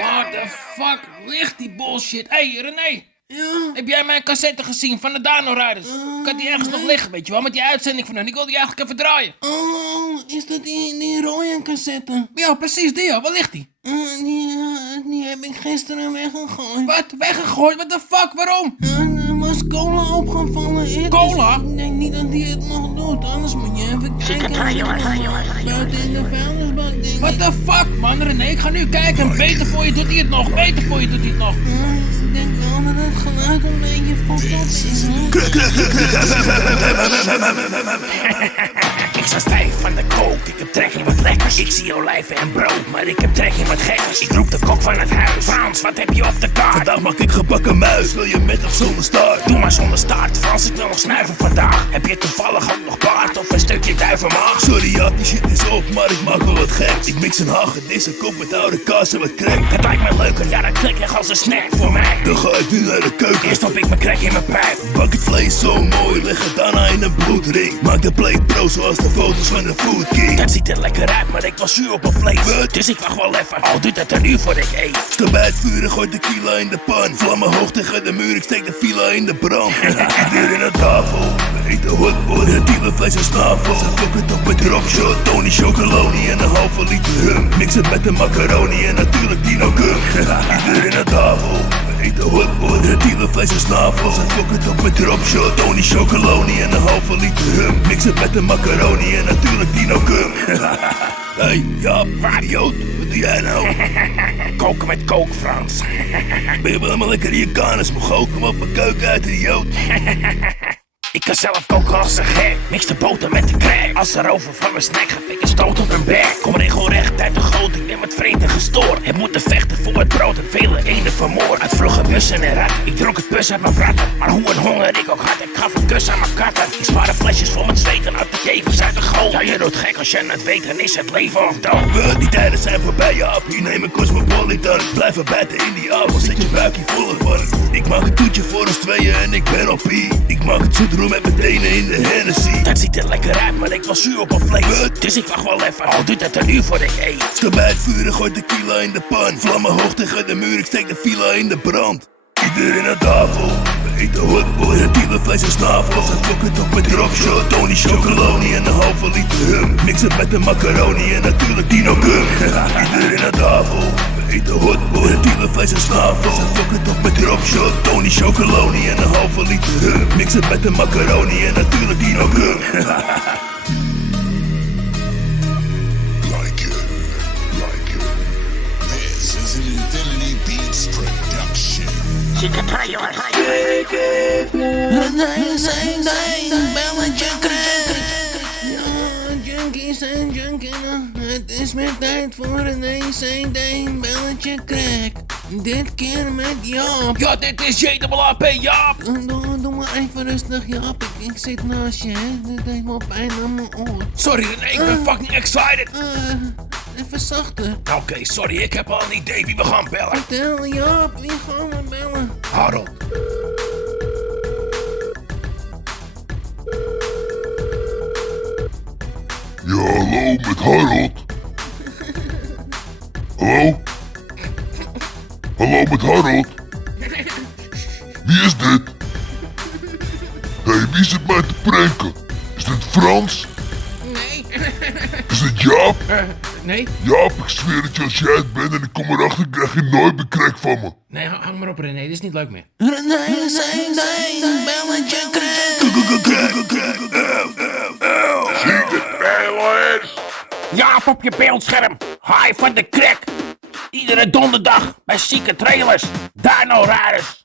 What the fuck ligt die bullshit? Hey René, Ja? heb jij mijn cassette gezien van de Dano Riders? Ik had die ergens nog liggen, weet je wel, met die uitzending van hen. Ik wilde die eigenlijk even draaien. Oh, is dat die rode cassette? Ja, precies die, ja. Waar ligt die? Die heb ik gisteren weggegooid. Wat? Weggegooid? What the fuck? Waarom? Er was cola opgevallen. Cola? Dus ik denk niet dat hij het nog doet. Anders moet je even kijken. Buiten in de vuilnisbak, denk ik. What the fuck, man? René, ik ga nu kijken. Beter voor je doet hij het nog. Beter voor je doet hij het nog. Ik denk wel dat het geluid een beetje fucked up is, hoor. Ik sta stijf van de kook, ik heb trek in wat lekkers. Ik zie olijven en brood, maar ik heb trek in wat gekkers. Ik roep de kok van het huis. Frans, wat heb je op de kaart? Vandaag maak ik gebakken muis, wil je met of zonder staart? Doe maar zonder staart, Frans, ik wil nog snuiven vandaag. Heb je toevallig ook nog baard of een stukje duivenmaag? Sorry ja, die shit is op, maar ik maak wel wat gek. Ik mix een hagedis, een kop met oude kaas en wat crack. Het lijkt me leuker, ja dat klinkt als een snack voor mij. Dan ga ik nu naar de keuken. Eerst stop ik mijn crack in mijn pijp. Bak het vlees zo mooi, leg het daarna in een bloedring. Maak de plate pro zoals de foto's van de Food King. Dat ziet er lekker uit, maar ik was zuur op mijn vlees. Dus ik wacht wel even, al duurt het een uur voor ik eet. Sta bij het vuur en gooi tequila in de pan. Vlammen hoog tegen de muur, ik steek de fila in de brand. Iedereen aan tafel, we eten hotpot, het vlees en snavel. Ze koken het op met dropshot, Tony chocoloni en een halve liter rum. Mix het met de macaroni en natuurlijk Dino Gum. Iedereen aan tafel, we eten hotpot, het vlees en snavel. Ze koken het op met dropshot, Tony chocoloni en een halve liter rum. Mix het met de macaroni en natuurlijk Dino Gum. Hey, Jaap, idioot, wat doe jij nou? Koken met kook, Frans. Ben je wel helemaal lekker in je kanus, Mongool? Kom op mijn keuken uit, idioot. Ik kan zelf koken als een gek. Mix de boter met de crack. Als er over van mijn snack ga ik een stoot op een bek. Kom regelrecht uit de goot, ik ben met vreten gestoord. Heb moeten vechten voor het brood en vele enen vermoord. Uit vroege bussen en ratten, ik dronk het pus uit mijn vratten. Maar hoe een honger ik ook had, ik gaf een kus aan mijn katten. Ik spaarde flesjes vol met zweet en uit de kevers uit de goot. Ja, je doet gek als je het weet, dan is het leven of dood. Die tijden zijn voorbij, Jaap. Hier neem ik Cosmopolitan. Blijf er buiten in die avond, zet je buikje voller van. Ik maak een toetje voor ons tweeën en ik ben op pie. Ik maak het zoet roem met mijn tenen in de Hennessy. Dat ziet er lekker uit, maar ik was zuur op mijn vlees. Dus ik wacht wel even, al duurt het een uur voor ik eet. Sta bij het vuur en gooi tequila in de pan. Vlammen hoog tegen de muur, ik steek de fila in de brand. Iedereen aan tafel, we eten hotpot, het vlees en snavel. Ze koken het op met dropshot, Tony chocoloni en een halve liter rum. Mix het met de macaroni en natuurlijk Dino Gum. Iedereen aan tafel, we eten hotpot, het vlees en snavel. Ze koken het op met dropshot, Tony chocoloni en een halve liter rum. Mix het met de macaroni en natuurlijk Dino Gum. This is an Infinity Beats production. Nee, belletje krijg. Ja, junkies en junkinnen. Het is weer tijd voor een CD, belletje krijg. Dit keer met Jaap. Ja, dit is JAAP, Jaap. Doe maar even rustig, Jaap. Ik zit naast je, hè. Dit heeft wel pijn aan mijn oor. Sorry René, ik ben fucking excited. Even zachter. Oké, sorry, ik heb al een idee wie we gaan bellen. Vertel, Jaap, wie gaan we bellen? Harold. Ja, hallo, met Harold. Hallo? Hallo, met Harold. Wie is dit? Hé, wie zit mij te pranken? Is dit Frans? Nee. Is dit Jaap? Nee? Jaap, ik zweer het je, als jij het bent en ik kom erachter, krijg je nooit meer crack van me. Nee, hang maar op René, dit is niet leuk meer. René, belletje krijg. Jaap op je beeldscherm, high van de crack. Iedere donderdag bij Zieke Trailers, Dino Riders.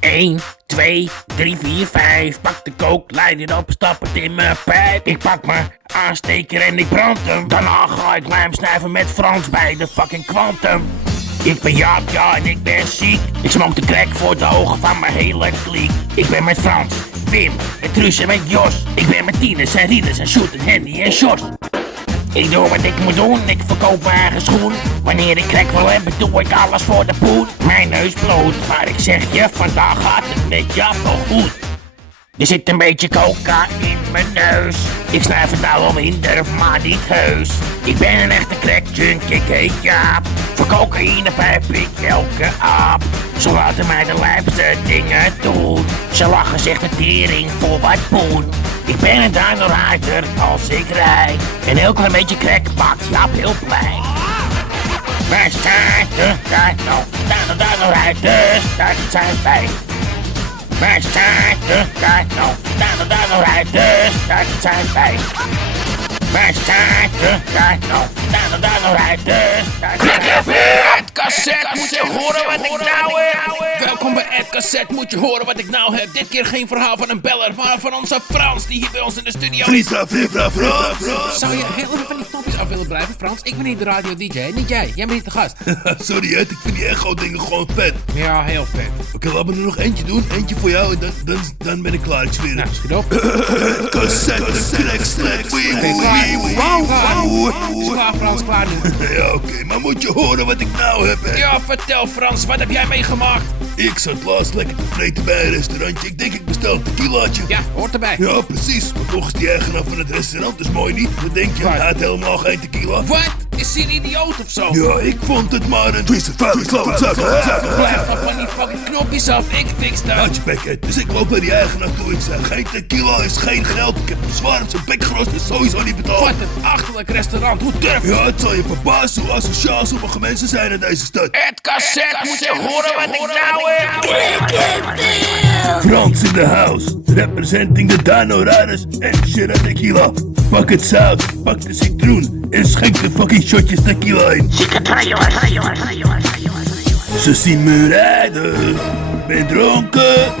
1, 2, 3, 4, 5. Pak de kook, leid het op, stap het in mijn pijp. Ik pak mijn aansteker en ik brand hem. Daarna ga ik lijm snuiven met Frans bij de fucking Quantum. Ik ben Jaap, ja, en ik ben ziek. Ik smoke de crack voor de ogen van mijn hele kliek. Ik ben met Frans, Wim, met Truus en met Jos. Ik ben met Tines en Rieders en Sjoerd en Henny en Sjors. Ik doe wat ik moet doen, ik verkoop mijn eigen schoen. Wanneer ik crack wil hebben, doe ik alles voor de poen. Mijn neus bloot, maar ik zeg je, vandaag gaat het met Jaap wel goed. Er zit een beetje coca in mijn neus. Ik snuif het nou al minder, maar niet heus. Ik ben een echte crackjunk, ik heet Jaap. Voor cocaïne pijp ik elke aap. Ze laten mij de lijpste dingen doen. Ze lachen zich de tering voor wat poen. Ik ben een dino-rider als ik rijd. Een heel klein beetje crack maakt Jaap heel blij. Wij zijn de dino-riders, dat zijn wij. Wij zijn de dino-riders, dat zijn wij. Wij zijn de dino-riders, dat zijn wij. Ed Cassette, moet je horen wat ik nou heb. Welkom bij Ed Cassette, moet je horen wat ik nou heb. Dit keer geen verhaal van een beller, maar van onze Frans die hier bij ons in de studio is. Frans. Zou je heel even van die knopjes af willen blijven, Frans? Ik ben niet de radio-dj, niet jij. Jij bent niet de gast. Sorry Ed, ik vind die echo-dingen gewoon vet. Ja, heel vet. Oké, laat me er nog eentje doen. Eentje voor jou en dan ben ik klaar. Ik zweer Nou, het. schiet op. Cassette, slek, Klaar, Frans, klaar nu. Ja, oké, maar moet je horen wat ik nou heb, hè? Ja, vertel Frans, wat heb jij meegemaakt? Ik zat laatst lekker te vreten bij een restaurantje. Ik denk ik bestel een tequilaatje. Ja, hoort erbij. Ja, precies. Maar toch is die eigenaar van het restaurant, dus mooi niet. Wat denk je? Waar? Hij had helemaal geen tequila. Wat? Is hij een idioot of zo? Ja, ik vond het maar een twisted klootzak. Blijf toch van die fucking knopjes af, ik fix dat. Had je bek, Ed. Dus ik loop bij die eigenaar toe. Ik zei, geen tequila is geen geld. Ik heb bezwaar op zijn bek gerost en sowieso niet betaald. Wat een achterlijk restaurant, hoe durf je? Ja, het zal je verbazen hoe asociaal sommige mensen zijn in deze stad. Ed Cassette, moet je horen wat ik nou heb. Frans in the house, representing de Dino Riders en Shira Tequila. Pak het zout, pak de citroen en schenk de fucking shotjes tequila in. Ze zien me rijden, ben dronken.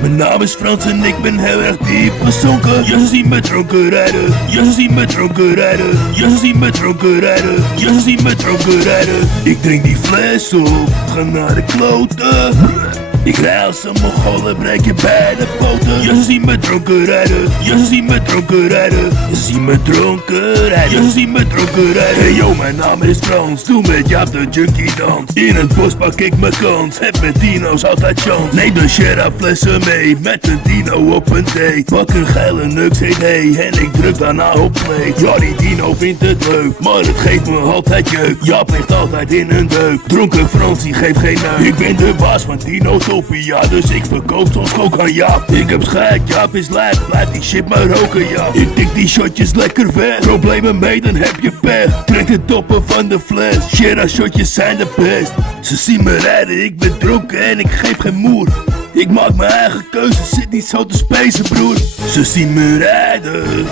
Mijn naam is Frans en ik ben heel erg diep gezonken. Ja, ze zien me dronken rijden. Ja, ze zien me dronken rijden. Ja, ze zien me dronken rijden. Ja, ze zien me dronken rijden. Ik drink die fles op, ga naar de kloten. Ik rij als een Mongolen, breek je bij de poten. Ja, ze zien me dronken rijden. Ja, ze zien me dronken rijden. Ja, ze zien me dronken rijden. Ja, ze zien me dronken rijden. Hey yo, mijn naam is Frans, doe met Jaap de junkie dans. In het bos pak ik mijn kans, heb met dino's altijd chance. Neem de Shera flessen mee, met een dino op een date. Pak een geile nux, heet hey, en ik druk daarna op play. Ja, die dino vindt het leuk, maar het geeft me altijd jeuk. Jaap ligt altijd in een deuk, dronken Frans die geeft geen neuk. Ik ben de baas van dino's. Ja, dus ik verkoop soms ook aan Jaap. Ik heb schijk, Jaap is lijp, blijf die shit maar roken, ja. Ik dik die shotjes lekker weg, problemen mee, dan heb je pech. Trek de toppen van de fles, Shera shotjes zijn de best. Ze zien me rijden, ik ben dronken en ik geef geen moer. Ik maak mijn eigen keuze, zit niet zo te spacen, broer. Ze zien me rijden,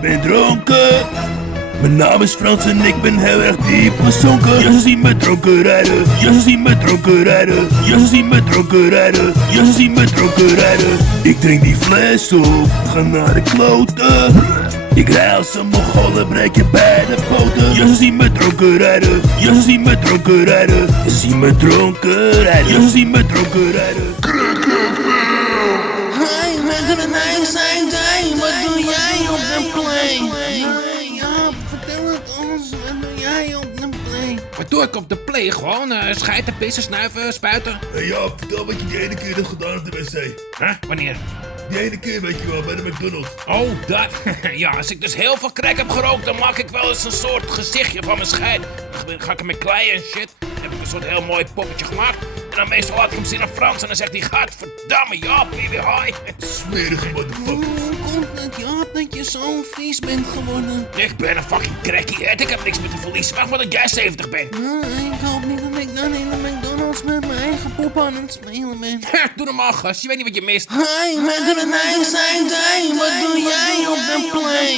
ben dronken. Mijn naam is Frans en ik ben heel erg diep gezonken. Ja, ze zien me dronken rijden. Ja, ze zien me dronken rijden. Ja, ze zien me dronken rijden. Ja, ze zien me dronken rijden. Ik drink die fles op, ga naar de kloten. Ik rij als een Mongolen, breek je bij de poten. Ja, ze zien me dronken rijden. Ja, ze zien me dronken rijden. Ja, ze zien me dronken rijden. Ja, ze zien me dronken rijden. Hey, met een zijn day, wat doe jij op de play? Ja, vertel het ons, wat doe jij op de play? Wat doe ik op de play? Gewoon schijten, pissen, snuiven, spuiten. Hey Jaap, vertel wat je die ene keer hebt gedaan op de wc. Huh? Wanneer? Die ene keer weet je wel, bij de McDonald's. Oh, dat. Ja, als ik dus heel veel crack heb gerookt, dan maak ik wel eens een soort gezichtje van mijn scheid. Dan ga ik hem met kleien en shit. Dan heb ik een soort heel mooi poppetje gemaakt. En dan meestal laat ik hem zien naar Frans en dan zegt hij, gadverdamme, ja, baby, hi. Smerige motherfucker. Hoe komt het, Jaap, dat je zo vies bent geworden? Ik ben een fucking crackie, Ed. Ik heb niks meer te verliezen. Wacht maar dat jij 70 bent. Ik hoop niet dat ik dan in de McDonald's met mijn eigen poep aan het spelen ben. Doe normaal, gast. Je weet niet wat je mist. Hey, met een zijn day, wat doe jij op de play?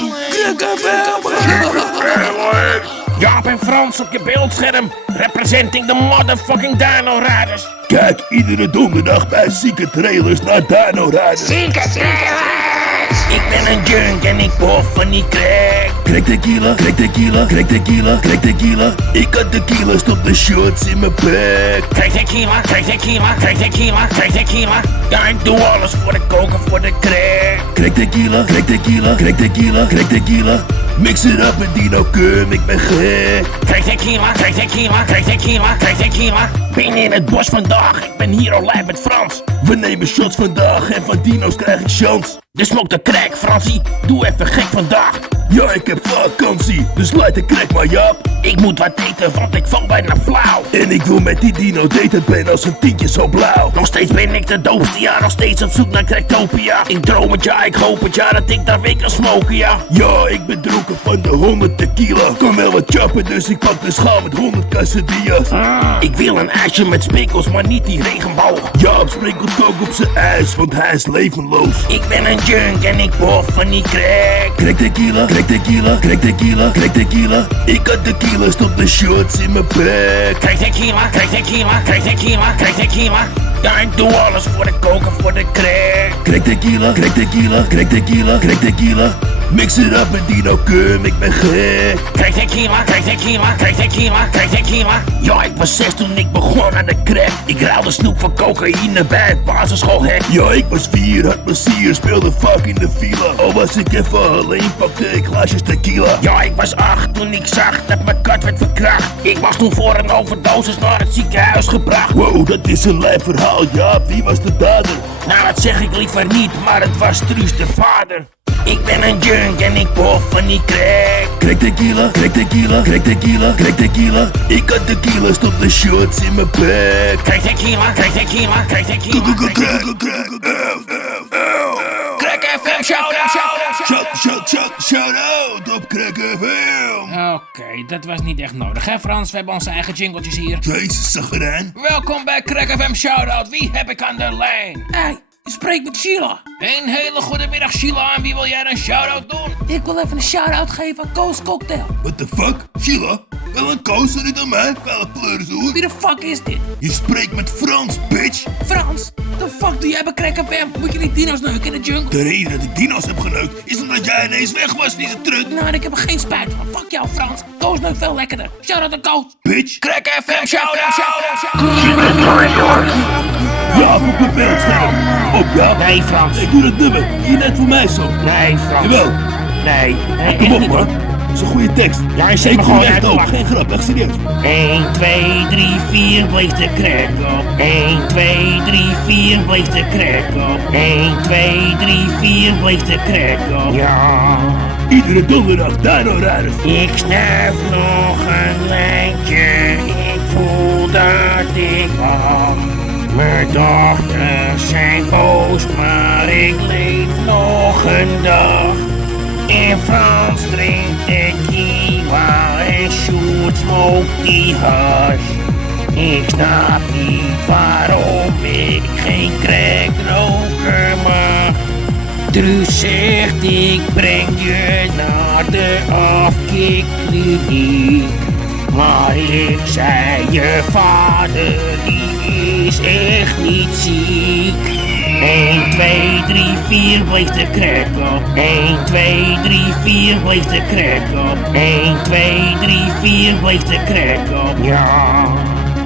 Jaap en Frans op je beeldscherm, representing de motherfucking Dino Riders. Kijk iedere donderdag bij Zieke Trailers naar Dino Riders. Zieke trailers! Ik ben een junk en ik bof van die crack. Crack tequila, crack tequila, crack tequila, crack tequila. Ik had tequila, stop de shots in mijn bek. Crack tequila, crack tequila, crack tequila, crack tequila. Ja, ik doe alles voor de koken, voor de crack. Crack tequila, crack tequila, crack tequila, crack tequila. Mix it up met Dino Cum, ik ben gek. Crack tequila, crack tequila, crack tequila, crack tequila. Ben in het bos vandaag, ik ben hier al live met Frans. We nemen shots vandaag en van Dino's krijg ik chance. Dus smoke de crack, Fransie, doe even gek vandaag. Ja, ik heb vakantie, dus laat de crack maar Jap. Ik moet wat eten, want ik val bijna flauw. En ik wil met die Dino daten, ben als een tientje zo blauw. Nog steeds ben ik de doofste, ja, nog steeds op zoek naar cracktopia. Ik droom het, ja, ik hoop het, ja, dat ik daar weer kan smoken, ja. Ja, ik ben dronken van de 100 tequila. Kan wel wat chappen, dus ik pak de schaal met 100 quesadillas. Ik wil een ijsje met spikkels, maar niet die regenboog. Jaap sprinkelt ook op zijn ijs, want hij is levenloos. Ik ben een junk en ik bof van die crack. Crack tequila, crack tequila, crack tequila, crack tequila. Ik had tequila, stop de shots in mijn bek. Crack tequila, crack tequila, crack tequila, crack tequila. Ja, ik doe alles voor de koken, voor de crack. Crack tequila, crack tequila, crack tequila, crack tequila. Mix it up met Dino Cum, ik ben gek. Crack tequila, crack tequila, crack tequila, crack tequila. Ja, ik was 6 toen ik begon aan de crack. Ik ruilde snoep van cocaïne bij het basisschoolhek. Ja, ik was 4, had plezier, speelde fuck in de villa. Al was ik even alleen, pakte ik glaasjes tequila. Ja, ik was 8 toen ik zag dat mijn kat werd verkracht. Ik was toen voor een overdosis naar het ziekenhuis gebracht. Wow, dat is een lijp verhaal, ja, wie was de dader? Nou, dat zeg ik liever niet, maar het was Truus de vader. Ik ben een junk en ik bof van die crack. Crack tequila, crack tequila, crack tequila, crack tequila. Ik had tequila, stop de shots in mijn bek. Crack tequila, crack tequila, crack tequila. Crack FM, shout out. Shout out op Crack FM. Oké, dat was niet echt nodig, hè Frans? We hebben onze eigen jingletjes hier. Jezus, zagrijn. Welkom bij Crack FM Shoutout. Wie heb ik aan de lijn? Hey, je spreekt met Sheila. Een hele goede middag, Sheila. En wie wil jij een shout-out doen? Ik wil even een shout-out geven aan Koos Cocktail. What the fuck? Sheila? Wel een kouser niet aan mij, vuile pleurishoer. Wie de fuck is dit? Je spreekt met Frans, bitch. Frans? The fuck doe jij bij Crack FM? Moet je niet dino's neuken in de jungle? De reden dat ik dino's heb geneukt, is omdat jij ineens weg was, vieze trut. Nou, ik heb er geen spijt van. Fuck jou, Frans. Koos neukt veel lekkerder. Shout-out aan Koos. Bitch. Crack FM Shoutout. Ja, op mijn beeldscherm. Op, ja. Nee, Frans. Ik doe het nummer. Hier net voor mij zo. Nee, Frans. Jawel. Nee, Kom op, man. Dat is een goede tekst. Ja, hij zet ik me voel gewoon echt uit te ook. lachen. Geen grap, echt serieus. 1, 2, 3, 4, bleef de crack op. 1, 2, 3, 4, bleef de crack op. 1, 2, 3, 4, bleef de crack op. Ja. Iedere donderdag Dino Riders. Ik snuif nog een lijntje. Ik voel dat ik wacht. Mijn dochters zijn boos, maar ik leef nog een dag. En Frans drinkt tequila en Sjoerd smoked die hash. Ik snap niet waarom ik geen crackroker mag. Truus zegt ik breng je naar de afkikkliniek. Maar ik zei je vader die is echt niet ziek. 1, 2, 3, 4 bleef de crack op. 1, 2, 3, 4 bleef de crack op. 1, 2, 3, 4 bleef de crack op. Ja.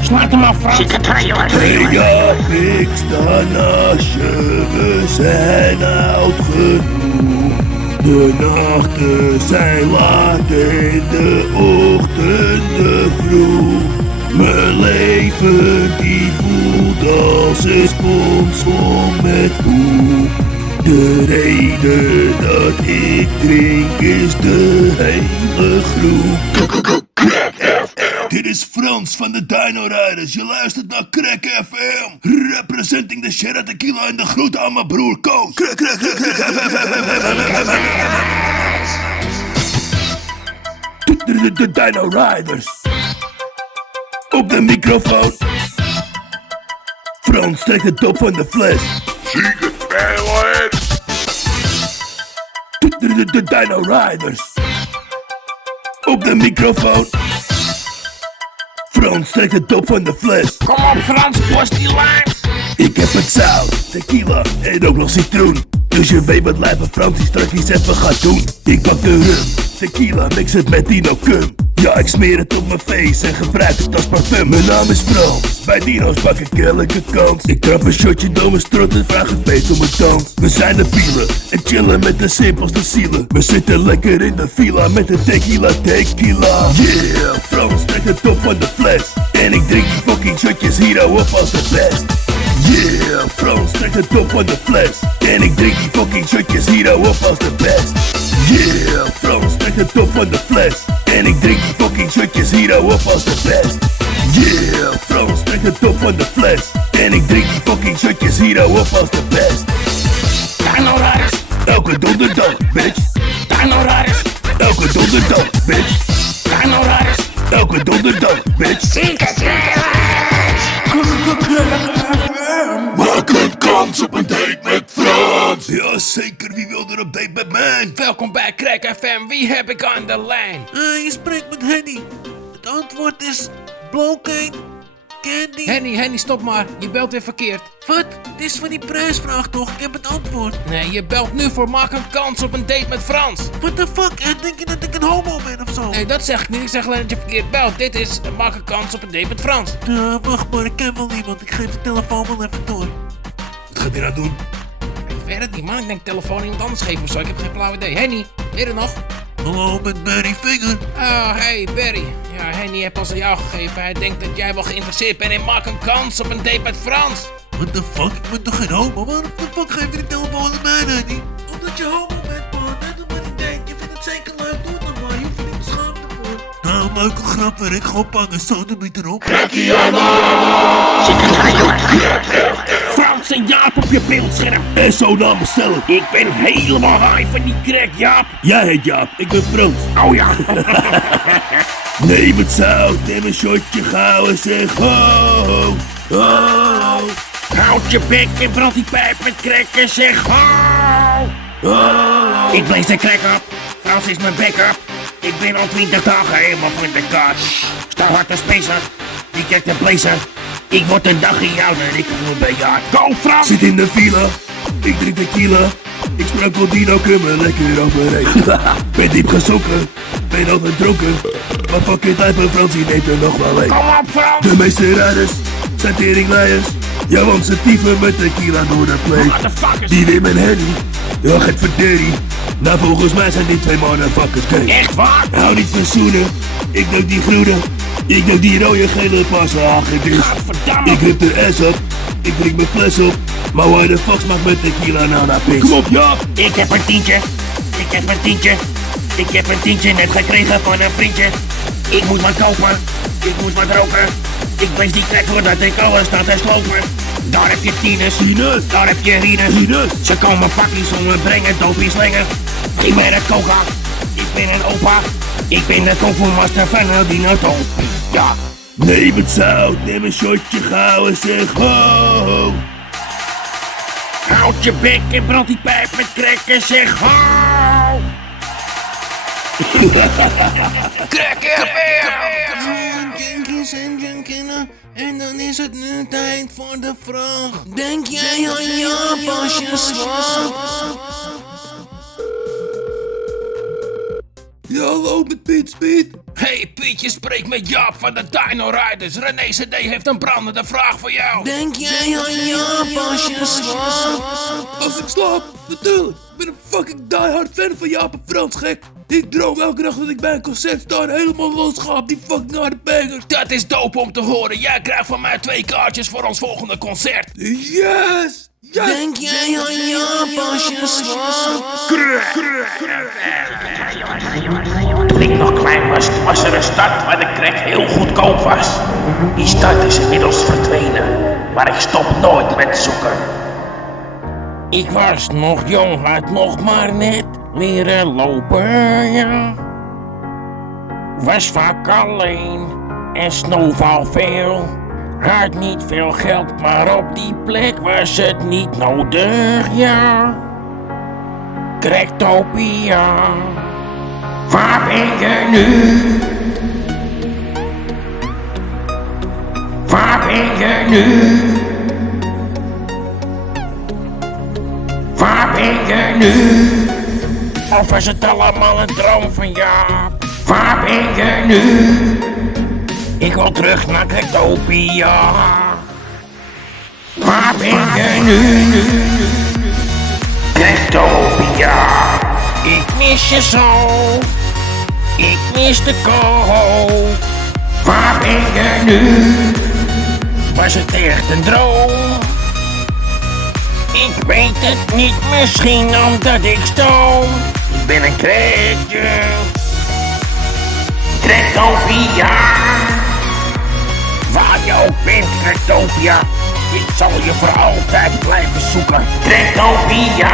Sluit hem af, Frans. Hey, ja, ik sta naast je. We zijn oud genoeg. De nachten zijn laat en de ochtenden vroeg. Mijn leven die voelt als een spons vol met poep. De reden dat ik drink is de hele groep. Dit is Frans van de Dino Riders. Je luistert naar Crack FM. Representing de Sherra Tequila en de groeten aan mijn broer Koos. Crack de Dino Riders. Op de microfoon. Frans trekt de top van de fles. Zie het, Nederland. De Dino Riders. Op de microfoon. Frans trekt de top van de fles. Kom op, Frans, post die lijn. Ik heb het zout, tequila en ook nog citroen. Dus je weet wat lijpe Fransie straks even gaat doen. Ik pak de rum, tequila, mix het met Dino Cum. Ja, ik smeer het op mijn face en gebruik het als parfum. Mijn naam is Frans, bij Dino's pak ik elke kans. Ik trap een shotje door mijn strot en vraag het beet om een dans. We zijn de pielen en chillen met de simpelste zielen. We zitten lekker in de villa met de tequila. Yeah, Frans trekt de top van de fles. En ik drink die fucking shotjes hier op als de best. Yeah, Frans trekt de top van de fles. En ik drink die fucking shotjes hier op als de best. Yeah, Frans trekt de top van de fles. En ik drink die fucking shotjes hier op als de best. Yeah, Frans trekt de top van de fles. En ik drink die fucking shotjes hier op als de best. Dino Riders, Elke donderdag, bitch. Dino Riders, Elke donderdag, bitch. Dino Riders. Elke donderdag, bitch. Maak een kans op een date met Frans. Ja, zeker. Wie wil er op date met mij? Welkom bij Crack FM, wie heb ik aan de lijn? Je spreekt met Henny. Het antwoord is Blowcane Candy. Henny, stop maar, je belt weer verkeerd. Wat? Het is van die prijsvraag toch? Ik heb het antwoord. Nee, je belt nu voor maak een kans op een date met Frans. What the fuck? Denk je dat ik een homo ben of zo? Nee, dat zeg ik niet, ik zeg alleen dat je verkeerd belt. Dit is maak een kans op een date met Frans. Wacht maar, ik ken wel iemand. Ik geef de telefoon wel even door. Wat gaat hij nou doen? Ik weet het niet man, ik denk telefoon iemand anders geven of zo, ik heb geen flauw idee. Henny, ben je er nog? Hallo, met Barry Finger. Oh, hey Barry. Ja, Henny heeft ons aan jou gegeven. Hij denkt dat jij wel geïnteresseerd bent in maak een kans op een date met Frans. What the fuck? Ik ben toch geen homo? Waarom de fuck geef je de telefoon aan mij, Henny? Omdat je homo bent, man. Net op een date. Je vindt het zeker leuk, doe het maar. Je hoeft er niet te schaamte voor. Nou, leuke grap werk. Gewoon pangen. Zo, de biet erop. Frans en Jaap op je beeldscherm. En zo naar mezelf. Ik ben helemaal high van die crack, Jaap. Jij heet Jaap, ik ben Frans. Oh ja. Neem het zout, neem een shotje gauw en zeg ho, ho, ho, Houd je bek en brand die pijp met crack en zeg ho. ho. Ik blaze de crack op. Frans is mijn backup. Ik ben al 20 dagen helemaal van de kaart. Sta hard te spacen. Die kijkt de blazer. Ik word een dag in jou en ik voel me bij jou. Go Frans! Zit in de villa, ik drink tequila. Ik sprak wel Dino Kummer lekker overheen. Ben diep gezonken, ben altijd dronken. Maar fuck it, lijpe Fransie neemt er nog wel een. Kom op Frans! De meeste rijders zijn teringleiers. Ja, want ze dieven met tequila door de play. Motherfuckers! Die Wim en Henny, ja, het verderi. Nou, volgens mij zijn die twee motherfuckers gay. Echt waar? Hou niet van zoenen, ik neuk die groene. Ik neuk die rode, gele, paarse hagedis. Gadverdamme! Ik rip de ass op, ik drink mijn fles op. Maar waar de fuck smaakt met tequila nou naar pis? Kom op, ja! Ik heb een tientje. Ik heb een tientje. Ik heb een tientje net gekregen van een vriendje. Ik moet wat kopen. Ik moet wat roken. Ik wees die crack voordat ik alles sta te slopen. Daar heb je tieners. Tieners. Daar heb je rieners. Tieners. Ze komen pakjes om me brengen, dopie slengen. Ik ben een coca. Ik ben een opa. Ik ben de tofumaster van El Dino Top. Ja. Neem het zout, neem een shotje gauw en zeg ho, ho. Houd je bek en brand die pijp met crack en zeg ho. Crack FM! Junkies en junkinnen. En dan is het nu tijd voor de vraag. Denk jij aan Jaap als je slaapt? Ja, hallo met Piet Speed. Hey Pietje, spreek met Jaap van de Dino Riders. René CD heeft een brandende vraag voor jou. Denk jij aan Jaap als je slaapt? Als ik slaap, natuurlijk. Ik ben een fucking diehard fan van Jaap en Frans, gek. Ik droom elke dag dat ik bij een concert sta en helemaal los ga op die fucking harde bangers. Dat is dope om te horen. Jij krijgt van mij 2 kaartjes voor ons volgende concert. Yes! Yes! Denk jij aan Jaap als je slaapt? Toen ik nog klein was, was er een stad waar de crack heel goedkoop was. Die stad is inmiddels verdwenen, maar ik stop nooit met zoeken. Ik was nog jong, had nog maar net leren lopen, ja. Was vaak alleen en snoof al veel. Had niet veel geld, maar op die plek was het niet nodig, ja. Cracktopia. Waar ben je nu? Waar ben je nu? Waar ben je nu? Of is het allemaal een droom van Jaap? Waar ben je nu? Ik wil terug naar Cryptopia. Waar ben je nu? Cryptopia. Ik mis je zo. Ik mis de kool. Waar ben je nu? Was het echt een droom? Ik weet het niet, misschien omdat ik stoom. Ik ben een kreetje. Cryptopia. Waar je ook bent, Cryptopia. Ik zal je voor altijd blijven zoeken. Cryptopia.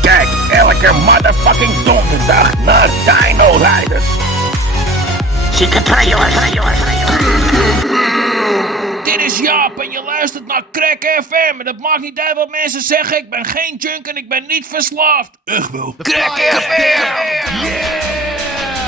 Kijk elke motherfucking donderdag naar Dino Riders. Zieke trailers. Dit is Jaap en je luistert naar Crack FM. En dat maakt niet uit wat mensen zeggen. Ik ben geen junk en ik ben niet verslaafd. Echt wel. Crack FM!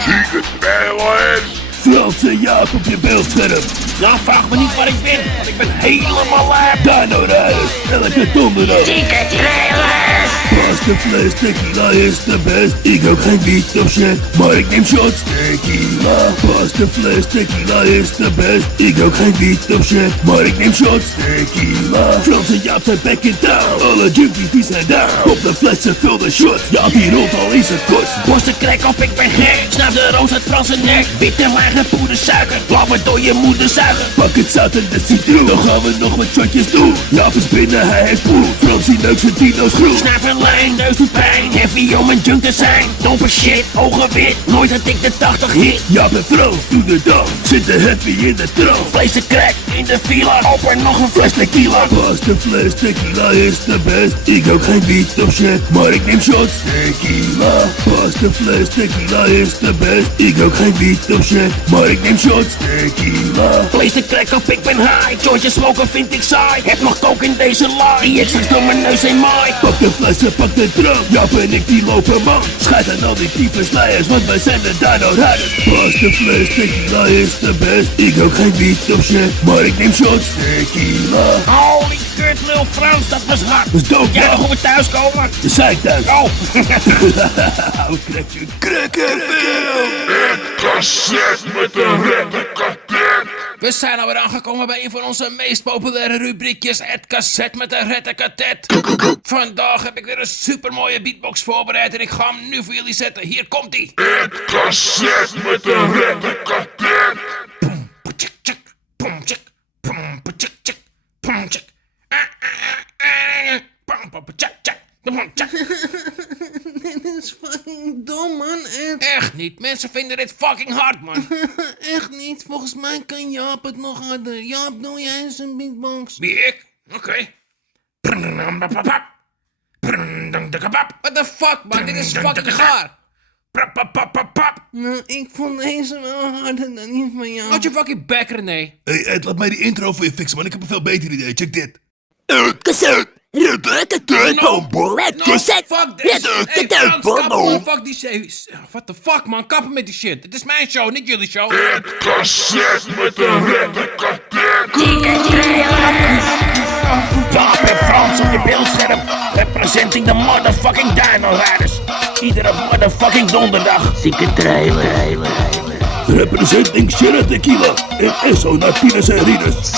Zieke trailers. Franse Jaap op je beeldscherm. Ja, vraag me niet waar ik ben, want ik ben helemaal lijp. Dino Riders, elke donderdag. Zieke trailers. Pas de fles tequila is de best. Ik ook geen wiet of shit, maar ik neem shots tequila. Pas de fles tequila is de best. Ik ook geen wiet of shit, maar ik neem shots tequila. Frans en Jaap zijn back in town. Alle junkies die zijn down. Op de flessen vul de shot. Jaap die rolt al in zijn kost. Borst de crack op, ik ben gek. Snap de roos uit Franse nek. Witte lage poeder suiker. Laat me door je moeder zuigen. Pak het zout en de citroen. Dan gaan we nog wat shotjes doen. Jaap is binnen, hij heeft poel. Frans die neukt zijn dino's groen. Snuif een lijn, neus doet pijn. Heavy om een junk te zijn. Dompe shit, ogen wit. Nooit had ik de 80 hit. Jaap en Frans doen de dans. Zitten heavy in de trance. Vlees de crack in de villa. Open nog een fles tequila. Pas de fles tequila is de best. Ik ook geen wiet of shit, maar ik neem shots tequila. Pas de fles tequila is de best. Ik ook geen wiet of shit, maar ik neem shots tequila. Vlees de crack op, ik ben high. Jointje smoken vind ik saai. Heb nog coke in deze laai. Die ik straks door mijn neus heen maai. Pak de flessen, pak de drank. Jaap en ik die lopen man. Scheid aan al die tyfusleiers, want wij zijn de Dino Riders. Pas de fles tequila is de best. Ik ook geen wiet of shit, maar ik neem shots tequila. Holy kut, lil Frans, dat was hard. Dat is dope, Jij man. nog goed thuiskomen? Je zei thuis. Oh. Oude krekje. Krekken Cassette met een rette katet. We zijn alweer aangekomen bij een van onze meest populaire rubriekjes, het cassette met een rette katet. Vandaag heb ik weer een supermooie beatbox voorbereid en ik ga hem nu voor jullie zetten. Hier komt ie. Het cassette met een rette katet. Boom, tjik, tjik, boom, tjik, boom, tjik, tjik, boom, tjik. Boom, tjik, tjik, boom, tjik. Dit is fucking dom, man. Echt niet, mensen vinden dit fucking hard, man. Echt niet. Volgens mij kan Jaap het nog harder. Jaap, doe jij eens een beatbox? Wie ik? Oké. What the fuck, man? Dit is fucking gaar. Nou, ik vond deze wel harder dan die van jou. Houd je fucking bek, René. Hey Ed, laat mij die intro voor je fixen, man. Ik heb een veel beter idee. Check dit. No, fuck this. Hey, Frans, kap, man. Fuck die shit. What the fuck, man? Kappen met die shit. Het is mijn show, niet jullie show. Het cassette met een rette katet. Jaap en Frans op je beeldscherm. Representing de motherfucking Dino Riders. Iedere motherfucking donderdag. Zieke trailer. Representing Sierra Tequila en Eso Martinez en Rieders.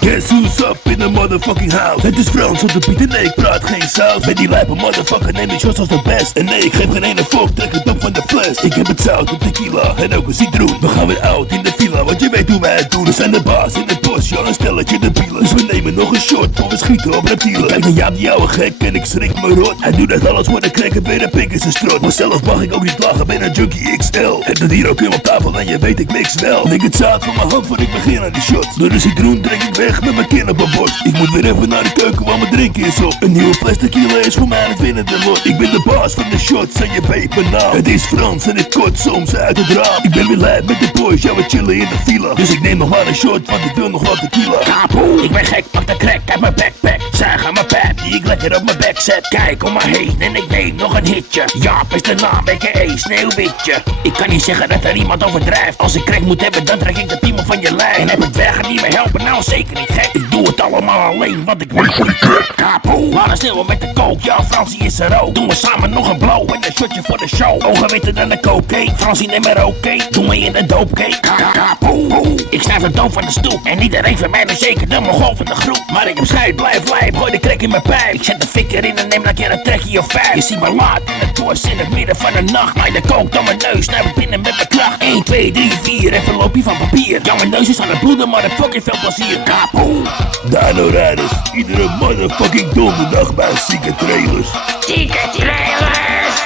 Guess who's up in the motherfucking house? Het is Frans op de beat en nee, ik praat geen saus. Met die lijpe motherfucker neem ik shots als de best. En nee, ik geef geen ene fok, trek het op van de fles. Ik heb het zout op tequila en ook een citroen. We gaan weer out in de villa, want je weet hoe wij het doen. We zijn de baas in het bos, ja, een stelletje de pielen. Dus we nemen nog een shot voor we schieten op reptielen. Kijk naar Jaap, die ouwe gek, en ik schrik me rot. Hij doet dat alles voor de crack en weer een pik in zijn strot. Maar zelf mag ik ook niet lachen, ben een junkie XL. Heb dat hier ook op tafel en je weet ik mix wel. Lik het zout van mijn hand voor ik begin aan die shots. Door de citroen drink ik weg met mijn kin op een bord. Ik moet weer even naar de keuken waar mijn drinken is op. Een nieuwe plastic kilo is voor mij een winnende lot. Ik ben de baas van de shots en je weet mijn naam. Het is Frans en ik kot soms uit het raam. Ik ben weer lijp met de boys, ja we chillen in de villa. Dus ik neem nog maar een shot, want ik wil nog wat tequila. Kapoe, ik ben gek, pak de crack uit mijn backpack. Zuig aan mijn pijp die ik lekker op mijn bek zet. Kijk om me heen en ik neem nog een hitje. Jaap is de naam, a.k.a. Sneeuwwitje. Ik kan niet zeggen dat er iemand overdrijft. Als ik crack moet hebben, dan trek ik de piemel van je lijn. En heb ik dwergen die me helpen, nou zeker niet gek. Ik doe het allemaal alleen, want ik weet voor die crack. Kapoe, laten sneeuwen met de coke, ja Fransie is er ook. Doen we samen nog een blow en een shotje voor de show. Ogen witter dan de cocaine, Fransie neem maar oké. Doen we in de doopcake, kapoe. Ik snuif de doop van de stoep. En iedereen van mij is zeker de mogol van de groep. Maar ik heb scheid, blijf lijp, gooi de crack in mijn pijp. Ik zet de fik erin en neem een keer een trekje of 5. Je ziet me laat in het bos in het midden van de nacht. Maai de kook door mijn neus, snuif het binnen met mijn kracht. 1, 2, 3, 4, even loopje van papier. Ja, mijn neus is aan het bloeden, maar het fucking veel plezier. Kapoe. Dino Riders, iedere motherfucking donderdag bij Zieke Trailers. Zieke trailers.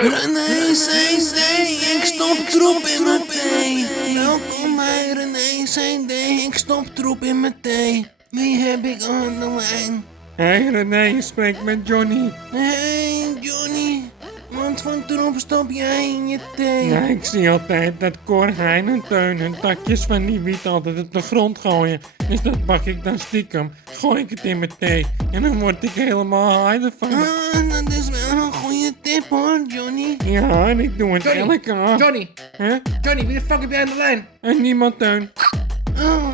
René CD, ik stop troep in mijn thee. Welkom bij René CD, ik stop troep in mijn thee. Wie heb ik aan de lijn? Hey René, je spreekt met Johnny. Hey Johnny, wat voor troep stop jij in je thee? Ja, ik zie altijd dat Cor, Hein en Teun hun takjes van die wiet altijd op de grond gooien. Dus dat pak ik dan stiekem, gooi ik het in mijn thee. En dan word ik helemaal high ervan. Dat is wel een goede tip hoor, Johnny. Ja, en ik doe het elke avond. Johnny, Huh? Johnny, wie de fuck heb jij aan de lijn? En niemand Teun. Oh,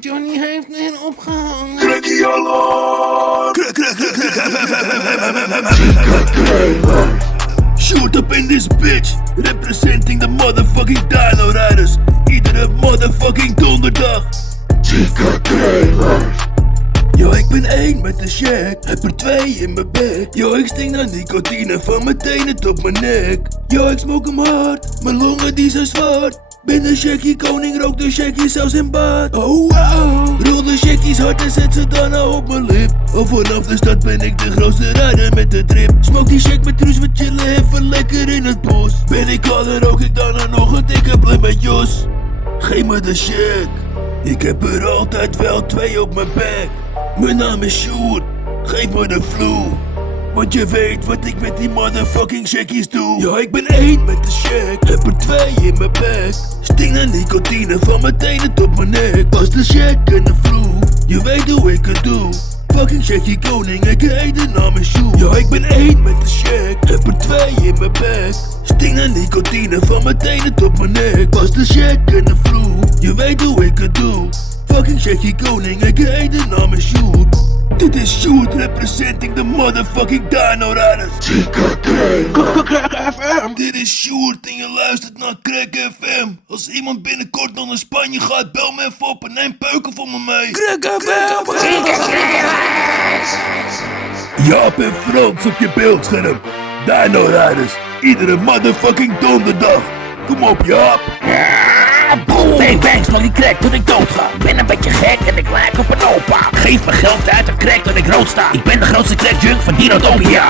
Johnny heeft weer opgehangen. Cracky alarm! Shoot up in this bitch, representing the motherfucking Dino Riders. Iedere motherfucking donderdag. Zieke Trailers. Yo, ik ben 1 met de shack, heb er 2 in mijn bek. Yo, ik stink naar nicotine van mijn tenen tot mijn nek. Yo, ik smoke hem hard, mijn longen die zijn zwart. Ben een shackie koning, rook de shackie zelfs in bad. Oh wow, rol de shackies hard en zet ze daarna op mijn lip. Oh, vanaf de stad ben ik de grootste rijder met de drip. Smoke die shack met Truus, we chillen even lekker in het bos. Ben ik al, dan rook ik daarna nog een dikke blik met Jos. Geef me de shack, ik heb er altijd wel 2 op mijn bek. Mijn naam is Sjoerd, geef me de vloer. Want je weet wat ik met die motherfucking shackies doe. Ja, ik ben 1 met de shack, heb er 2 in mijn bek. Stink naar nicotine van mijn tenen tot mijn nek. Was de shack en de vloer, je weet hoe ik het doe. Fucking shackie koning, ik heet de naam is Sjoerd. Ja, ik ben 1 met de shack, heb er 2 in mijn bek. Stink naar nicotine van mijn tenen tot mijn nek. Was de shack en de vloer, je weet hoe ik het doe. Fucking shackie koning, ik heet de naam is Sjoerd. Dit is Sjoerd representing the motherfucking Dino Riders. Zieke Crack FM. Dit is Sjoerd en je luistert naar Crack FM. Als iemand binnenkort nog naar Spanje gaat, bel me even op en neem peuken voor me mee. Crack FM. Jaap en Frans op je beeldscherm. Dino Riders, iedere motherfucking donderdag. Kom op Jaap. Bang bang, smal die crack tot ik dood ga. Ben een beetje gek en ik lijk op een opa. Geef me geld uit en crack tot ik rood sta. Ik ben de grootste crackjunk van Dinotopia.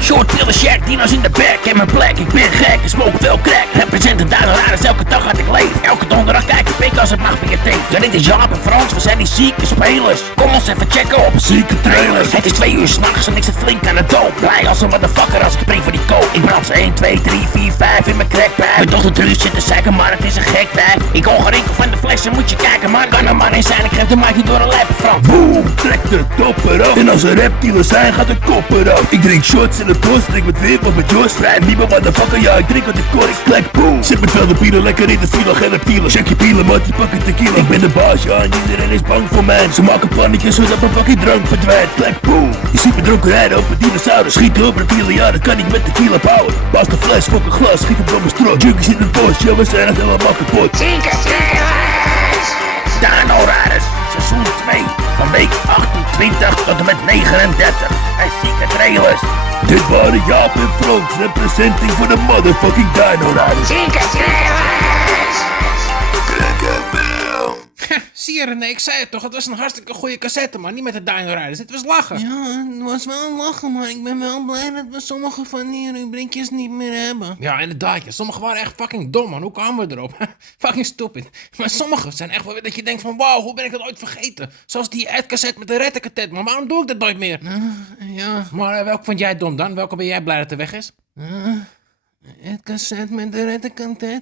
Short pillen shack, dino's in de back. En mijn plek, ik ben gek en smoke veel crack. Represent de Dino Riders, elke dag had ik leef. Elke donderdag kijk ik pik als het mag van je teef. Ja, dit is Jaap en Frans, we zijn die zieke spelers. Kom ons even checken op Zieke Trailers. Het is 2 uur s'nachts en ik zit flink aan het doop. Blij als een motherfucker als ik spring voor die koop. Ik brand ze 1, 2, 3, 4, 5 in mijn crackpijp. Mijn dochter Truus zit te zeiken, maar het is een gek wijf. Ik hoor gerinkel van de flessen, moet je kijken man. Kan er maar eens zijn, ik geef de maatje door een lijpe Frans. Boom, trek de top eraf. En als er reptielen zijn, gaat de kop eraf. Ik drink shots in het bos, drink met Wip of met Jos. Vrij niemand motherfucker, ja ik drink uit de kork. Klek, boom, zit met velden pielen, lekker in de file, geen reptielen. Check je pielen, mat, die pakken tequila. Ik ben de baas, ja en iedereen is bang voor mij. Ze maken plannetjes zodat mijn fucking drank verdwijnt. Klek, boom, je ziet me dronken rijden op een dinosaurus. Schieten op reptielen, ja dat kan niet met tequila power. Baas de fles, fok een glas, schiet hem door mijn strot. Junkies in het bos, ja we zijn echt helemaal kapot. Dino Riders, seizoen 2, van week 28 tot en met 39. Bij Zieke Trailers. Dit waren Jaap en Frans, representing voor de motherfucking Dino Riders. Zie je René, ik zei het toch, het was een hartstikke goede cassette man, niet met de Dino Riders, het was lachen. Ja, het was wel lachen, maar ik ben wel blij dat we sommige van die rubriekjes niet meer hebben. Ja, inderdaad, ja. Sommige waren echt fucking dom man, hoe kwamen we erop? Fucking stupid. Maar sommige zijn echt wel weer dat je denkt van wauw, hoe ben ik dat ooit vergeten? Zoals die uitcassette met de rettenkatet, maar waarom doe ik dat nooit meer? Ja, Maar welke vond jij dom dan? Welke ben jij blij dat er weg is? het cassette met de rettenkantet.